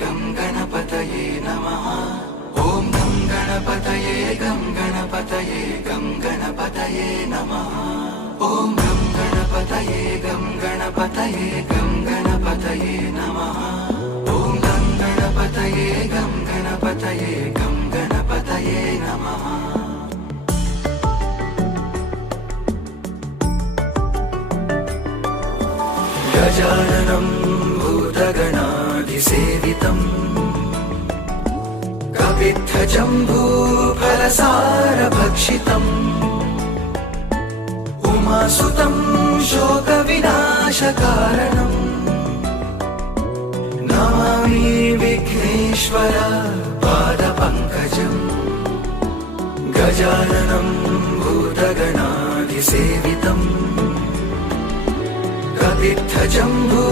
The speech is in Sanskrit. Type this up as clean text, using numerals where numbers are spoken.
गं गणपतये नमः। ॐ गं गणपतये गं गणपतये गं गणपतये नमः। ॐ गं गणपतये गं गणपतये गं गणपतये नमः। ॐ गं गणपतये गं गणपतये गं गणपतये नमः। गजाननं भूतगणाधिसेवितम् कपित्थजम्बूफलसारभक्षितम् उमासुतं शोकविनाशकारणम् नमामि विघ्नेश्वर पादपङ्कजम्। गजाननं भूतगणाधिसेवितम् कपित्थजम्बू